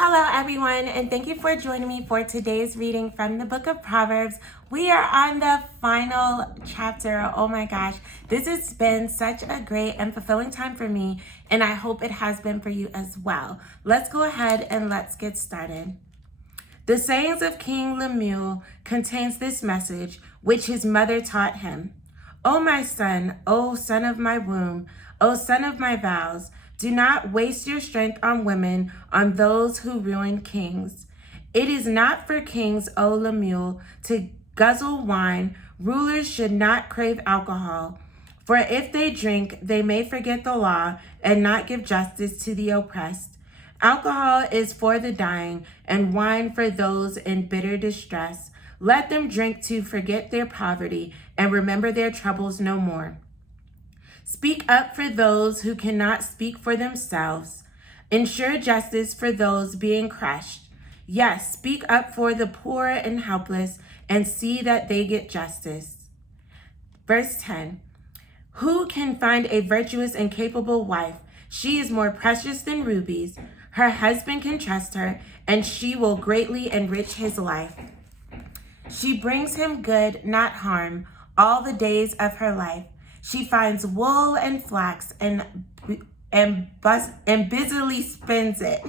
Hello, everyone, and thank you for joining me for today's reading from the book of Proverbs. We are on the final chapter. Oh my gosh, this has been such a great and fulfilling time for me, and I hope it has been for you as well. Let's go ahead and let's get started. The sayings of King Lemuel contains this message, which his mother taught him. O my son, O son of my womb, O son of my vows, do not waste your strength on women, on those who ruin kings. It is not for kings, O Lemuel, to guzzle wine. Rulers should not crave alcohol. For if they drink, they may forget the law and not give justice to the oppressed. Alcohol is for the dying, and wine for those in bitter distress. Let them drink to forget their poverty and remember their troubles no more. Speak up for those who cannot speak for themselves. Ensure justice for those being crushed. Yes, speak up for the poor and helpless and see that they get justice. Verse 10. Who can find a virtuous and capable wife? She is more precious than rubies. Her husband can trust her, and she will greatly enrich his life. She brings him good, not harm, all the days of her life. She finds wool and flax and busily spins it.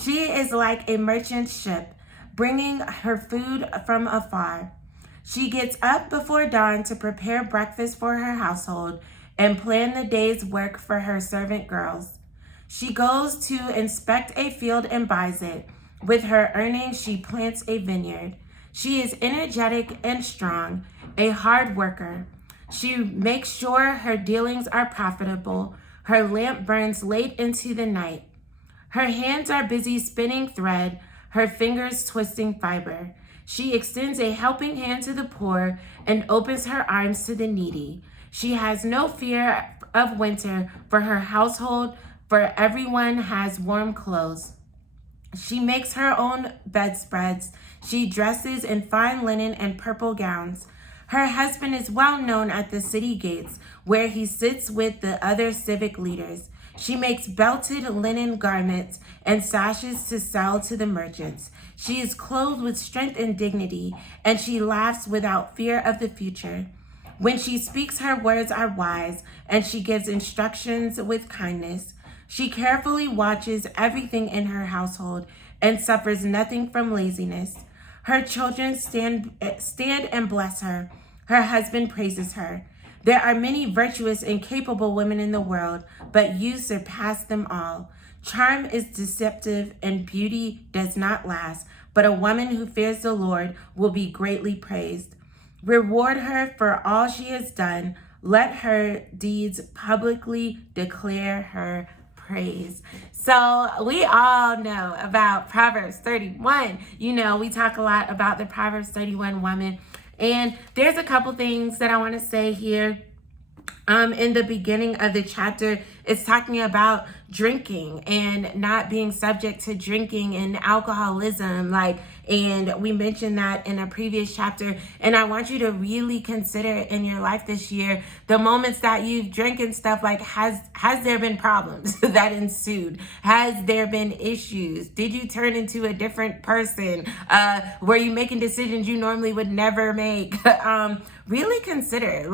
She is like a merchant ship, bringing her food from afar. She gets up before dawn to prepare breakfast for her household and plan the day's work for her servant girls. She goes to inspect a field and buys it. With her earnings, she plants a vineyard. She is energetic and strong, a hard worker. She makes sure her dealings are profitable. Her lamp burns late into the night. Her hands are busy spinning thread, her fingers twisting fiber. She extends a helping hand to the poor and opens her arms to the needy. She has no fear of winter for her household, for everyone has warm clothes. She makes her own bedspreads. She dresses in fine linen and purple gowns. Her husband is well known at the city gates, where he sits with the other civic leaders. She makes belted linen garments and sashes to sell to the merchants. She is clothed with strength and dignity, and she laughs without fear of the future. When she speaks, her words are wise, and she gives instructions with kindness. She carefully watches everything in her household and suffers nothing from laziness. Her children stand and bless her. Her husband praises her. There are many virtuous and capable women in the world, but you surpass them all. Charm is deceptive and beauty does not last, but a woman who fears the Lord will be greatly praised. Reward her for all she has done. Let her deeds publicly declare her praise. So we all know about Proverbs 31. You know, we talk a lot about the Proverbs 31 woman. And there's a couple things that I want to say here. In the beginning of the chapter, it's talking about drinking and not being subject to drinking and alcoholism. And we mentioned that in a previous chapter. And I want you to really consider in your life this year, the moments that you've drinking stuff, has there been problems that ensued? Has there been issues? Did you turn into a different person? Were you making decisions you normally would never make? Really consider.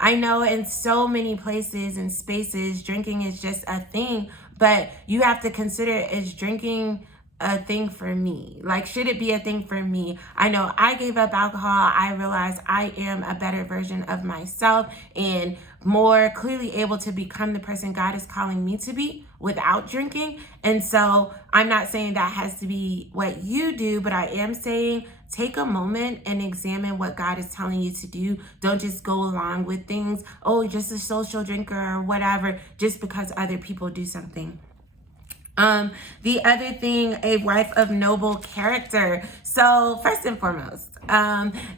I know in so many places and spaces, drinking is just a thing, but you have to consider, is drinking a thing for me? Should it be a thing for me? I know I gave up alcohol. I realized I am a better version of myself and more clearly able to become the person God is calling me to be without drinking. And so I'm not saying that has to be what you do, but I am saying take a moment and examine what God is telling you to do. Don't just go along with things, just a social drinker or whatever, just because other people do something. The other thing, a wife of noble character. So first and foremost,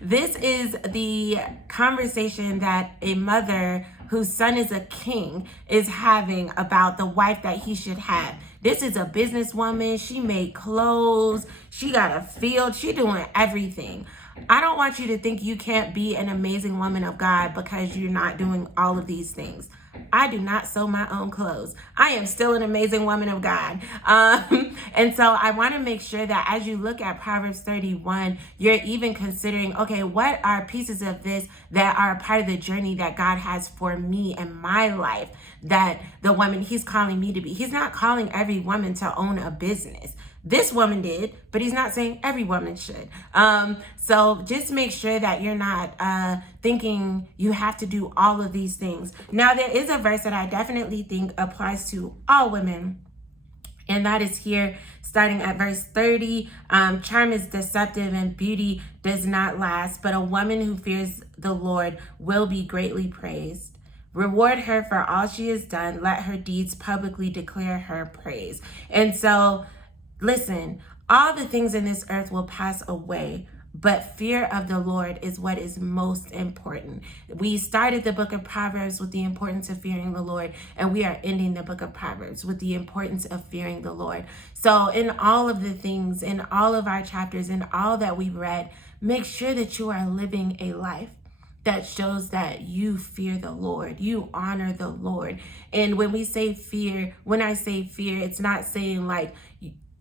this is the conversation that a mother whose son is a king is having about the wife that he should have. This is a businesswoman. She made clothes. She got a field. She doing everything. I don't want you to think you can't be an amazing woman of God because you're not doing all of these things. I do not sew my own clothes. I am still an amazing woman of God. And so I want to make sure that as you look at Proverbs 31, you're even considering, okay, what are pieces of this that are a part of the journey that God has for me and my life, that the woman he's calling me to be. He's not calling every woman to own a business. This woman did, but he's not saying every woman should. So just make sure that you're not thinking you have to do all of these things. Now, there is a verse that I definitely think applies to all women, and that is here starting at verse 30. Charm is deceptive and beauty does not last, but a woman who fears the Lord will be greatly praised. Reward her for all she has done. Let her deeds publicly declare her praise. And so, listen, all the things in this earth will pass away, but fear of the Lord is what is most important. We started the book of Proverbs with the importance of fearing the Lord, and we are ending the book of Proverbs with the importance of fearing the Lord. So in all of the things, in all of our chapters, in all that we've read, make sure that you are living a life that shows that you fear the Lord, you honor the Lord. And when we say fear, when I say fear, it's not saying like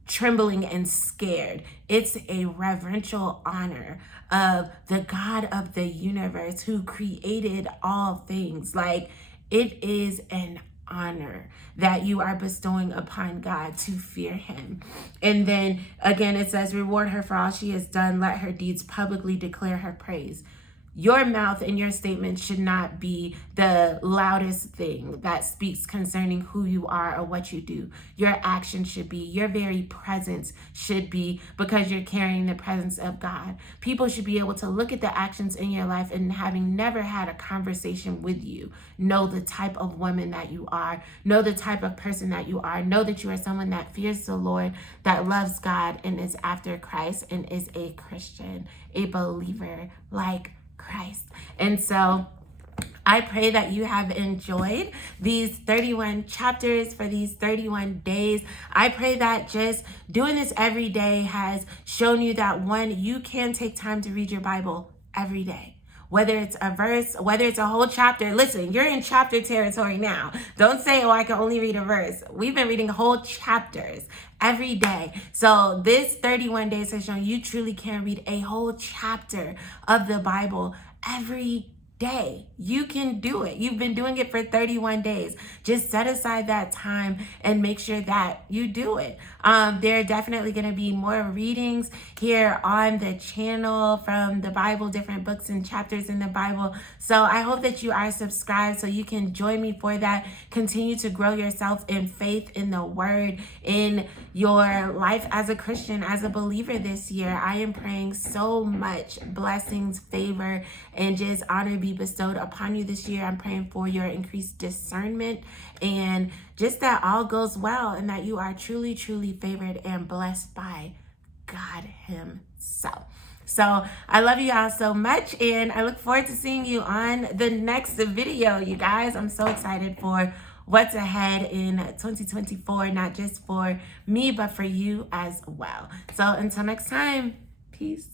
trembling and scared. It's a reverential honor of the God of the universe who created all things. Like, it is an honor that you are bestowing upon God to fear him. And then again, it says, reward her for all she has done. Let her deeds publicly declare her praise. Your mouth and your statement should not be the loudest thing that speaks concerning who you are or what you do. Your action should be, your very presence should be, because you're carrying the presence of God. People should be able to look at the actions in your life and, having never had a conversation with you, know the type of woman that you are, know the type of person that you are, know that you are someone that fears the Lord, that loves God and is after Christ and is a Christian, a believer like Christ. And so I pray that you have enjoyed these 31 chapters for these 31 days. I pray that just doing this every day has shown you that, one, you can take time to read your Bible every day. Whether it's a verse, whether it's a whole chapter. Listen, you're in chapter territory now. Don't say, oh, I can only read a verse. We've been reading whole chapters every day. So this 31 days has shown you truly can read a whole chapter of the Bible every day. You can do it. You've been doing it for 31 days. Just set aside that time and make sure that you do it. There are definitely going to be more readings here on the channel from the Bible, different books and chapters in the Bible. So I hope that you are subscribed so you can join me for that. Continue to grow yourself in faith, in the word, in your life as a Christian, as a believer this year. I am praying so much blessings, favor, and just honor be bestowed upon you this year. I'm praying for your increased discernment and just that all goes well and that you are truly, truly favored and blessed by God himself. So I love you all so much, and I look forward to seeing you on the next video, you guys. I'm so excited for what's ahead in 2024, not just for me, but for you as well. So until next time, peace.